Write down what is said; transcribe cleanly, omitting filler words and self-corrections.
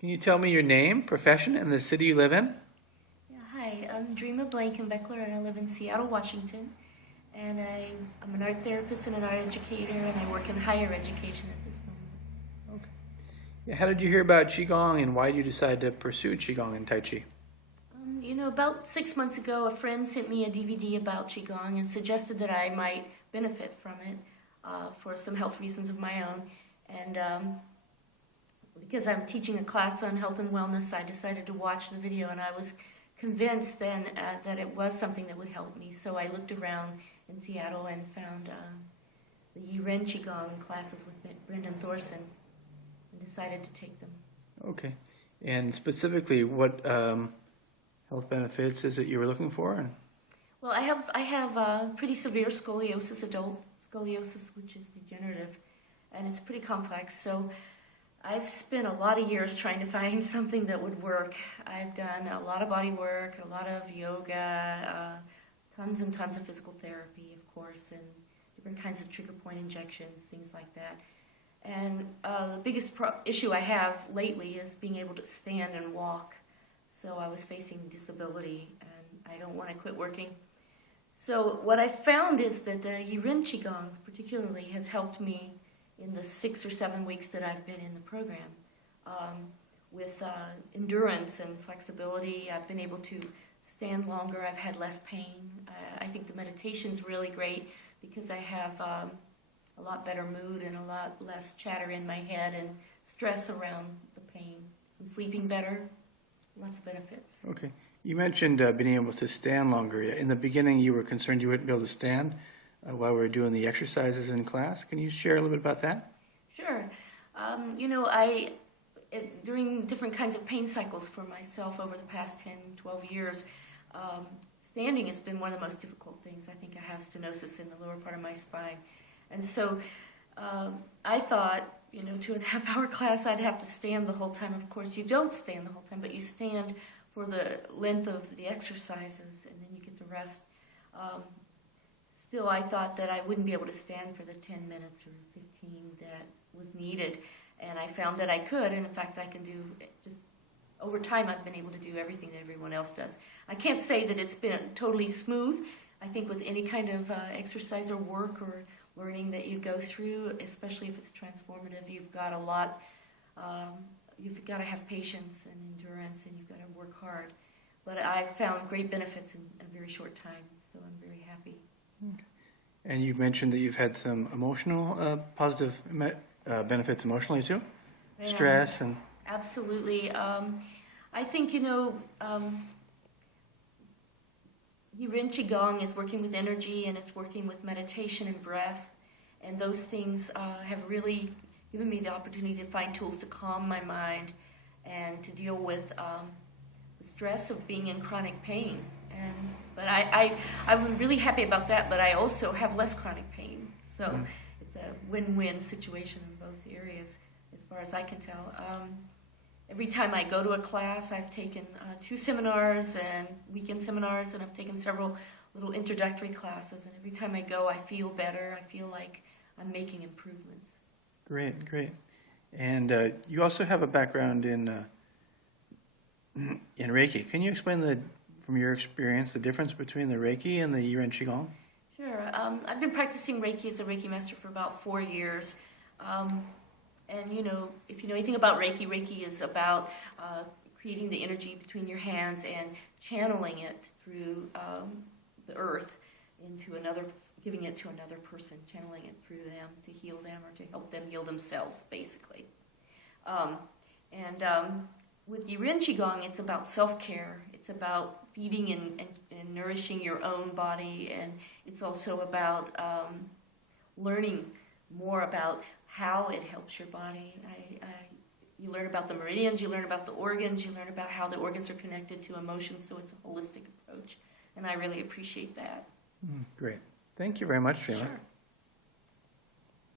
Can you tell me your name, profession, and the city you live in? Yeah, hi, I'm Dreama Blankenbeckler, and I live in Seattle, Washington. And I'm an art therapist and an art educator, and I work in higher education at this moment. Okay. Yeah, how did you hear about Qigong, and why did you decide to pursue Qigong and Tai Chi? About 6 months ago, a friend sent me a DVD about Qigong and suggested that I might benefit from it for some health reasons of my own. And because I'm teaching a class on health and wellness, I decided to watch the video, and I was convinced then that it was something that would help me. So I looked around in Seattle and found the Yiren Qigong classes with Brendan Thorson and decided to take them. Okay. And specifically, what health benefits is it you were looking for? Well, I have pretty severe scoliosis, adult scoliosis, which is degenerative, and it's pretty complex. So I've spent a lot of years trying to find something that would work. I've done a lot of body work, a lot of yoga, tons and tons of physical therapy, of course, and different kinds of trigger point injections, things like that. And the biggest issue I have lately is being able to stand and walk. So I was facing disability, and I don't want to quit working. So what I found is that the Yiren Qigong particularly has helped me in the 6 or 7 weeks that I've been in the program. With endurance and flexibility, I've been able to stand longer, I've had less pain. I think the meditation's really great because I have a lot better mood and a lot less chatter in my head and stress around the pain. I'm sleeping better, lots of benefits. Okay. You mentioned being able to stand longer. In the beginning, you were concerned you wouldn't be able to stand while we were doing the exercises in class. Can you share a little bit about that? Sure. During different kinds of pain cycles for myself over the past 10, 12 years, standing has been one of the most difficult things. I think I have stenosis in the lower part of my spine. And so I thought, 2.5-hour class, I'd have to stand the whole time. Of course, you don't stand the whole time, but you stand for the length of the exercises, and then you get to rest. Still, I thought that I wouldn't be able to stand for the 10 minutes or 15 that was needed, and I found that I could, and in fact, I can do, just over time, I've been able to do everything that everyone else does. I can't say that it's been totally smooth. I think with any kind of exercise or work or learning that you go through, especially if it's transformative, you've got a lot, you've got to have patience and endurance, and you've got to work hard. But I've found great benefits in a very short time, so I'm very happy. Okay. And you mentioned that you've had some emotional, positive benefits emotionally too? Yeah, stress and... Absolutely. I think, Yiren Qigong is working with energy, and it's working with meditation and breath, and those things have really given me the opportunity to find tools to calm my mind and to deal with the stress of being in chronic pain. But I'm really happy about that, but I also have less chronic pain. So it's a win-win situation in both areas, as far as I can tell. Every time I go to a class, I've taken 2 seminars and weekend seminars, and I've taken several little introductory classes. And every time I go, I feel better. I feel like I'm making improvements. Great, great. And you also have a background in Reiki. Can you explain from your experience, the difference between the Reiki and the Yiren Qigong? Sure. I've been practicing Reiki as a Reiki master for about 4 years. And, if you know anything about Reiki, Reiki is about creating the energy between your hands and channeling it through the earth into giving it to another person, channeling it through them to heal them or to help them heal themselves, basically. With Yiren Qigong, it's about self-care. It's about feeding and nourishing your own body, and it's also about learning more about how it helps your body. You learn about the meridians, you learn about the organs, you learn about how the organs are connected to emotions, so it's a holistic approach, and I really appreciate that. Great. Thank you very much, Dreama. Sure.